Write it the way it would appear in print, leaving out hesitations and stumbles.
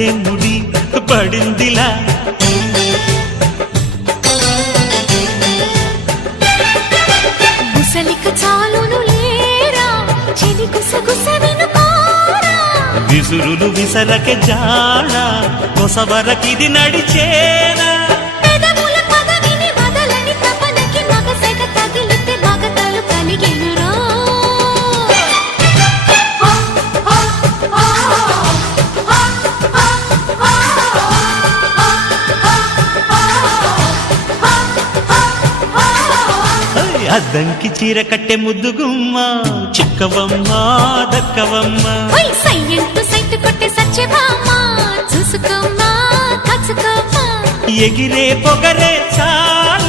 భలే ముడి పడిందిలా గుసలిక చాలును లేరా చెలి గుసగుస వినుకోరా విసురులు విసరకే జాడ కొసవరకిది నడిచేనా పెదవుల పదవిని వదలని తపనకి మగసెగ తగిలితే మగతలు కలిగెనురా అద్దంకి చీర కట్టె ముద్దుగుమ్మ చిక్కవమ్మ దక్కవమ్మ సయ్యంటూ సైతు కొట్టే సత్యభామ చూసుకోమ్మా కాచుకోమ్మా ఎగిరే పొగరే చాలే